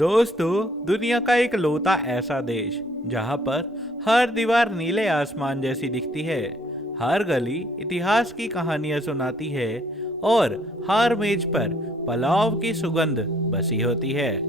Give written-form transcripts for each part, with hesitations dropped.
दोस्तों, दुनिया का एक लौता ऐसा देश जहां पर हर दीवार नीले आसमान जैसी दिखती है, हर गली इतिहास की कहानियां सुनाती है और हर मेज पर पुलाव की सुगंध बसी होती है।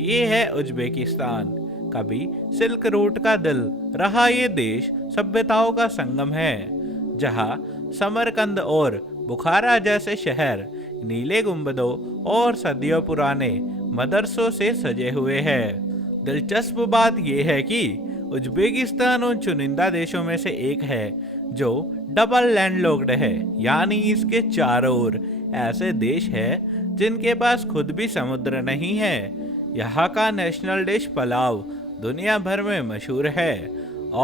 ये है उज्बेकिस्तान। कभी सिल्क रूट का दिल रहा ये देश सभ्यताओं का संगम है, जहां समरकंद और बुखारा जैसे शहर नीले गुंबदों और सदियों पुराने मदरसों से सजे हुए हैं। दिलचस्प बात यह है कि उज्बेकिस्तान उन चुनिंदा देशों में से एक है जो डबल लैंडलॉक्ड है, यानी इसके चारों ओर ऐसे देश हैं जिनके पास खुद भी समुद्र नहीं है। यहाँ का नेशनल डिश पुलाव दुनिया भर में मशहूर है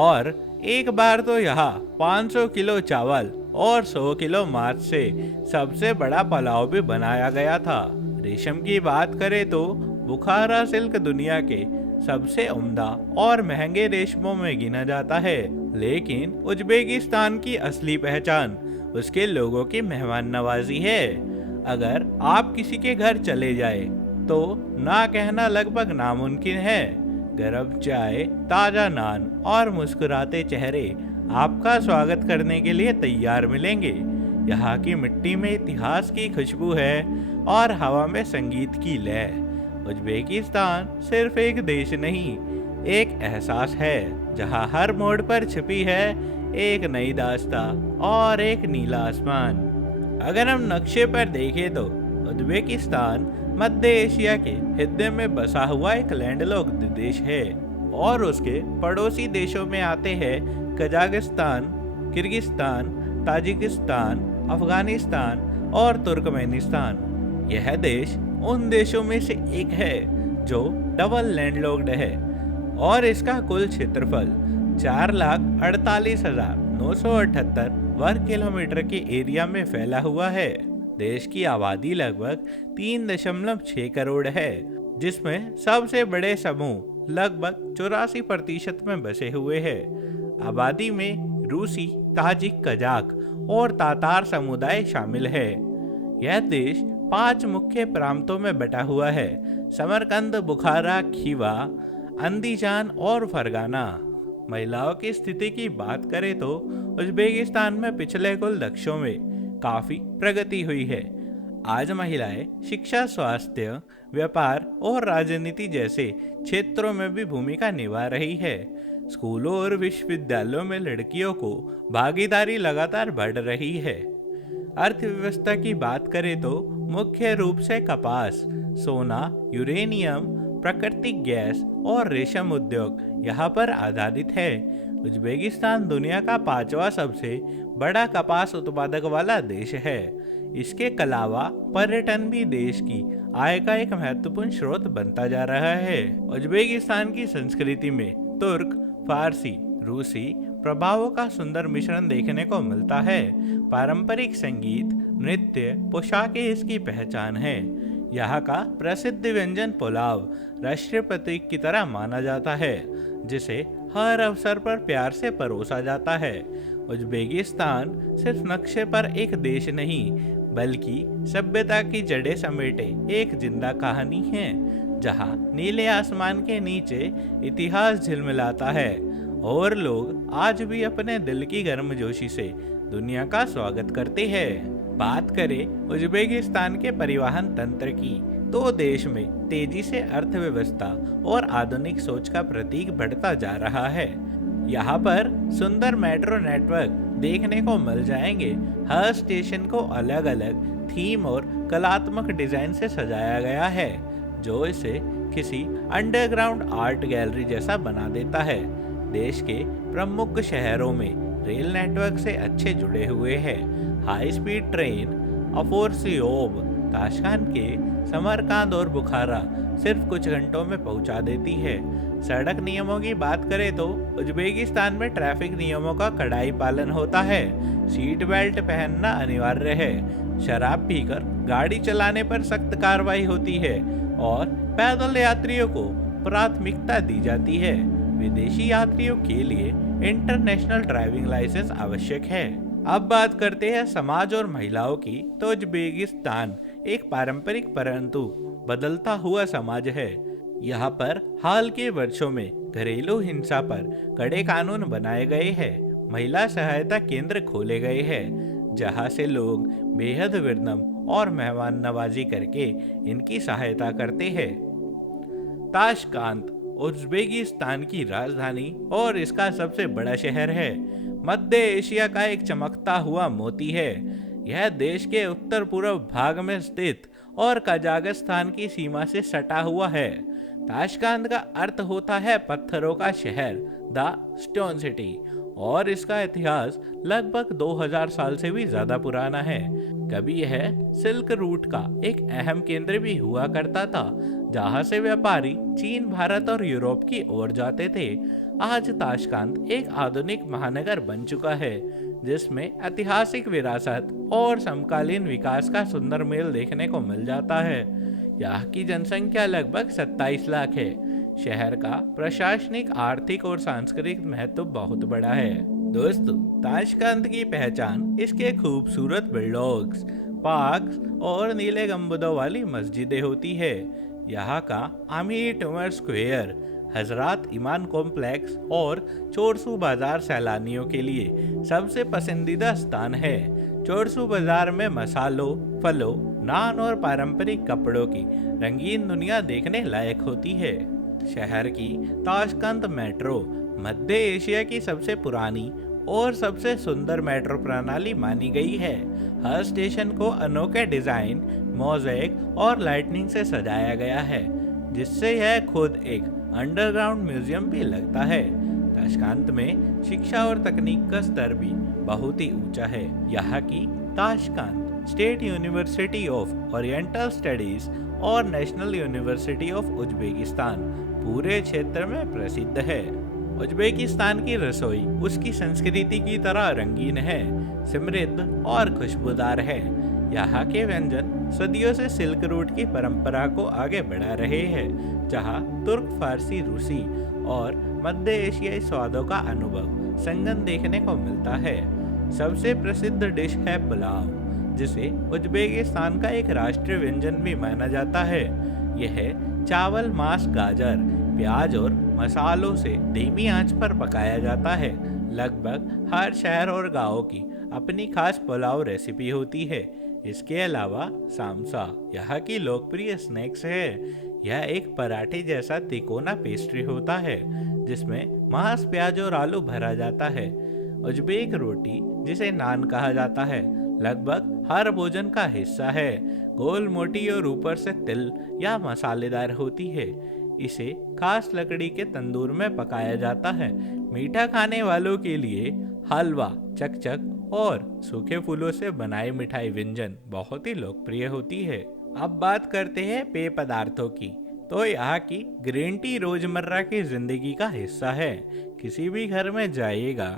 और एक बार तो यहाँ 500 किलो चावल और 100 किलो मांस से सबसे बड़ा पुलाव भी बनाया गया था। रेशम की बात करें तो बुखारा सिल्क दुनिया के सबसे उम्दा और महंगे रेशमों में गिना जाता है, लेकिन उज्बेकिस्तान की असली पहचान उसके लोगों की मेहमान नवाजी है। अगर आप किसी के घर चले जाए तो ना कहना लगभग नामुमकिन है। गर्म चाय, ताजा नान और मुस्कुराते चेहरे आपका स्वागत करने के लिए तैयार मिलेंगे। यहाँ की मिट्टी में इतिहास की खुशबू है और हवा में संगीत की लय। उज्बेकिस्तान सिर्फ एक देश नहीं, एक एहसास है जहाँ हर मोड़ पर छिपी है एक नई दास्तां और एक नीला आसमान। अगर हम नक्शे पर देखें तो उज्बेकिस्तान मध्य एशिया के हिस्से में बसा हुआ एक लैंडलॉक्ड देश है और उसके पड़ोसी देशों में आते हैं कजाकिस्तान, किर्गिस्तान, ताजिकिस्तान, अफगानिस्तान और तुर्कमेनिस्तान। यह देश उन देशों में से एक है जो डबल लैंडलॉक्ड है और इसका कुल क्षेत्रफल 4,48,978 वर्ग किलोमीटर के एरिया में फैला हुआ है। देश की आबादी लगभग 3.6 करोड़ है, जिसमें सबसे बड़े समूह लगभग 84% में बसे हुए हैं। आबादी में रूसी, ताजिक, कजाक और तातार समुदाय शामिल है। यह देश 5 मुख्य प्रांतों में बटा हुआ है: समरकंद, बुखारा, खीवा, अंदीजान और फरगाना। महिलाओं की स्थिति की बात करें तो उज्बेकिस्तान में पिछले कुछ दशकों में काफी प्रगति हुई है। आज महिलाएं शिक्षा, स्वास्थ्य, व्यापार और राजनीति जैसे क्षेत्रों में भी भूमिका निभा रही है। स्कूलों और विश्वविद्यालयों में लड़कियों को भागीदारी लगातार बढ़ रही है। अर्थव्यवस्था की बात करें तो मुख्य रूप से कपास, सोना, यूरेनियम, प्राकृतिक गैस और रेशम उद्योग यहाँ पर आधारित है। उज्बेकिस्तान दुनिया का 5वां सबसे बड़ा कपास उत्पादक वाला देश है। इसके अलावा पर्यटन भी देश की आय का एक महत्वपूर्ण स्रोत बनता जा रहा है। उज्बेकिस्तान की संस्कृति में तुर्क, फारसी, रूसी प्रभावों का सुंदर मिश्रण देखने को मिलता है। पारंपरिक संगीत, नृत्य, पोशाकें इसकी पहचान है। यहाँ का प्रसिद्ध व्यंजन पुलाव राष्ट्रीय प्रतीक की तरह माना जाता है, जिसे हर अवसर पर प्यार से परोसा जाता है। उज्बेकिस्तान सिर्फ नक्शे पर एक देश नहीं, बल्कि सभ्यता की जड़ें समेटे एक जिंदा कहानी है, जहाँ नीले आसमान के नीचे इतिहास झिलमिलाता है और लोग आज भी अपने दिल की गर्मजोशी से दुनिया का स्वागत करते हैं। बात करें उज्बेकिस्तान के परिवहन तंत्र की, तो देश में तेजी से अर्थव्यवस्था और आधुनिक सोच का प्रतीक बढ़ता जा रहा है। यहाँ पर सुंदर मेट्रो नेटवर्क देखने को मिल जाएंगे। हर स्टेशन को अलग अलग थीम और कलात्मक डिजाइन से सजाया गया है, जो इसे किसी अंडरग्राउंड आर्ट गैलरी जैसा बना देता है। देश के प्रमुख शहरों में रेल नेटवर्क से अच्छे जुड़े हुए हैं। हाई स्पीड ट्रेन अफोर्सियोब ताशकंद के समरकंद और बुखारा सिर्फ कुछ घंटों में पहुंचा देती है। सड़क नियमों की बात करें तो उज्बेकिस्तान में ट्रैफिक नियमों का कड़ाई पालन होता है। सीट बेल्ट पहनना अनिवार्य है। शराब पीकर गाड़ी चलाने पर सख्त कार्रवाई होती है और पैदल यात्रियों को प्राथमिकता दी जाती है। विदेशी यात्रियों के लिए इंटरनेशनल ड्राइविंग लाइसेंस आवश्यक है। अब बात करते हैं समाज और महिलाओं की, तो उज्बेकिस्तान एक पारंपरिक परंतु बदलता हुआ समाज है। यहाँ पर हाल के वर्षों में घरेलू हिंसा पर कड़े कानून बनाए गए हैं। महिला सहायता केंद्र खोले गए हैं जहाँ से लोग बेहद विनम्र और मेहमान नवाजी करके इनकी सहायता करते हैं। ताशकंद उज़्बेकिस्तान की राजधानी और इसका सबसे बड़ा शहर है। मध्य एशिया का एक चमकता हुआ मोती है। यह देश के उत्तर पूर्व भाग में स्थित और कजाकिस्तान की सीमा से सटा हुआ है। ताशकंद का अर्थ होता है पत्थरों का शहर, द स्टोन सिटी, और इसका इतिहास लगभग 2000 साल से भी ज्यादा पुराना है। कभी यह सिल्क रूट का एक अहम केंद्र भी हुआ करता था, जहां से व्यापारी चीन, भारत और यूरोप की ओर जाते थे। आज ताशकंद एक आधुनिक महानगर बन चुका है, जिसमें ऐतिहासिक विरासत और समकालीन विकास का सुंदर मेल देखने को मिल जाता है। यहाँ की जनसंख्या लगभग 27 लाख है। शहर का प्रशासनिक, आर्थिक और सांस्कृतिक महत्व बहुत बड़ा है। दोस्तों, ताशकंद की पहचान इसके खूबसूरत बिल्डिंग्स, पार्क्स और नीले गुंबदों वाली मस्जिदें होती है। यहाँ का आमीर टुमर स्क्वायर, हजरत इमाम कॉम्प्लेक्स और चोरसू बाजार सैलानियों के लिए सबसे पसंदीदा स्थान है। चोरसू बाजार में मसालों, फलों, नान और पारंपरिक कपड़ों की रंगीन दुनिया देखने लायक होती है। शहर की ताशकंद मेट्रो मध्य एशिया की सबसे पुरानी और सबसे सुंदर मेट्रो प्रणाली मानी गई है। हर स्टेशन को अनोखे डिजाइन, मोज़ेक और लाइटनिंग से सजाया गया है, जिससे यह खुद एक अंडरग्राउंड म्यूजियम भी लगता है। ताशकंद में शिक्षा और तकनीक का स्तर भी बहुत ही ऊंचा है। यहाँ की Tashkent state university of oriental studies और नेशनल यूनिवर्सिटी ऑफ उज़्बेकिस्तान पूरे क्षेत्र में प्रसिद्ध है। उज़्बेकिस्तान की रसोई उसकी संस्कृति की तरह रंगीन है, समृद्ध और खुशबूदार है। यहाँ के व्यंजन सदियों से सिल्क रूट की परंपरा को आगे बढ़ा रहे हैं, जहाँ तुर्क, फारसी, रूसी और मध्य एशियाई स्वादों का अनुभव संगम देखने को मिलता है। सबसे प्रसिद्ध डिश है पुलाव, जिसे उज़्बेकिस्तान का एक राष्ट्रीय व्यंजन भी माना जाता है। यह चावल, मांस, गाजर, प्याज और मसालों से धीमी आंच पर पकाया जाता है। लगभग हर शहर और गांव की अपनी खास पुलाव रेसिपी होती है। इसके अलावा सामसा यहाँ की लोकप्रिय स्नैक्स है। यह एक पराठे जैसा तिकोना पेस्ट्री होता है, जिसमें मांस, प्याज और आलू भरा जाता है। उज़्बेक रोटी, जिसे नान कहा जाता है, लगभग हर भोजन का हिस्सा है। गोल, मोटी और ऊपर से तिल या मसालेदार होती है। इसे खास लकड़ी के तंदूर में पकाया जाता है। मीठा खाने वालों के लिए हलवा, चकचक और सूखे फूलों से बनाई मिठाई व्यंजन बहुत ही लोकप्रिय होती है। अब बात करते हैं पेय पदार्थों की। तो यहाँ की ग्रीन टी रोजमर्रा की जिंदगी का हिस्सा है। किसी भी घर में जाइएगा,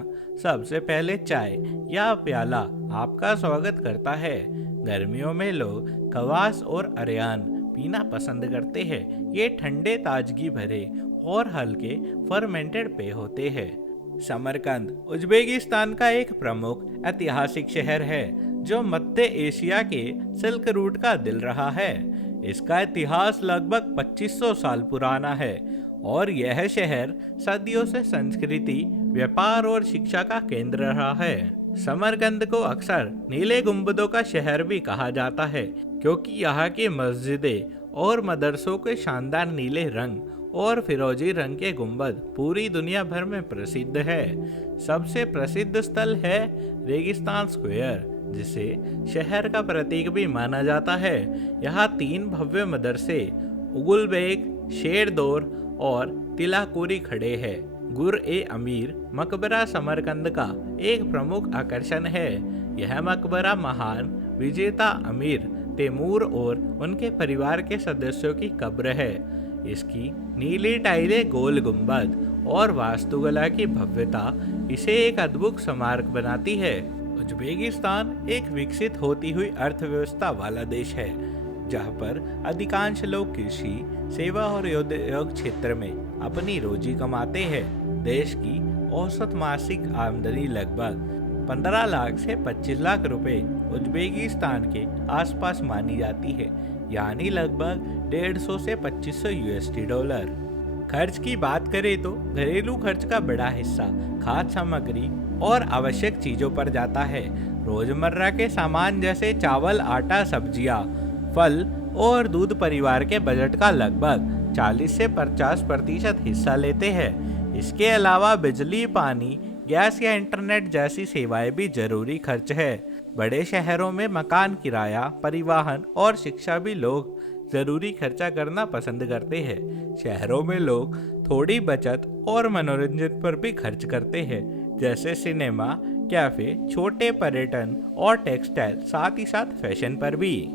सबसे पहले चाय या प्याला आपका स्वागत करता है। गर्मियों में लोग खवास और अरियान पीना पसंद करते हैं। ये ठंडे, ताजगी भरे और हल्के फर्मेंटेड पेय होते हैं। समरकंद उज़्बेकिस्तान का एक प्रमुख ऐतिहासिक शहर है, जो मध्य एशिया के सिल्क रूट का दिल रहा है। इसका इतिहास लगभग 2500 साल पुराना है और यह शहर सदियों से संस्कृति, व्यापार और शिक्षा का केंद्र रहा है। समरकंद को अक्सर नीले गुंबदों का शहर भी कहा जाता है, क्योंकि यहाँ की मस्जिदें और मदरसों के शानदार नीले रंग और फिरोजी रंग के गुंबद पूरी दुनिया भर में प्रसिद्ध है। सबसे प्रसिद्ध स्थल है रेगिस्तान स्क्वायर, जिसे शहर का प्रतीक भी माना जाता है। यहाँ 3 भव्य मदरसे उगुलबेग, शेरदोर और तिलाकुरी खड़े हैं। गुर-ए-अमीर मकबरा समरकंद का एक प्रमुख आकर्षण है। यह मकबरा महान विजेता अमीर तैमूर और उनके परिवार के सदस्यों की कब्र है। इसकी नीली टाइलें, गोल गुंबद और वास्तुकला की भव्यता इसे एक अद्भुत स्मारक बनाती है। उज़्बेकिस्तान एक विकसित होती हुई अर्थव्यवस्था वाला देश है, जहां पर अधिकांश लोग कृषि, सेवा और उद्योग क्षेत्र में अपनी रोजी कमाते हैं। देश की औसत मासिक आमदनी लगभग 15 लाख से 25 लाख रुपए उज़्बेकिस्तान के आसपास मानी जाती है। यानी लगभग 150 से 2500 यूएसडी डॉलर। खर्च की बात करें तो घरेलू खर्च का बड़ा हिस्सा खाद्य सामग्री और आवश्यक चीजों पर जाता है। रोजमर्रा के सामान जैसे चावल, आटा, सब्जियां, फल और दूध परिवार के बजट का लगभग 40 से 50% हिस्सा लेते हैं। इसके अलावा बिजली, पानी, गैस या इंटरनेट जैसी सेवाएं भी जरूरी खर्च है। बड़े शहरों में मकान किराया, परिवहन और शिक्षा भी लोग जरूरी खर्चा करना पसंद करते हैं। शहरों में लोग थोड़ी बचत और मनोरंजन पर भी खर्च करते हैं, जैसे सिनेमा, कैफे, छोटे पर्यटन और टेक्सटाइल, साथ ही साथ फैशन पर भी।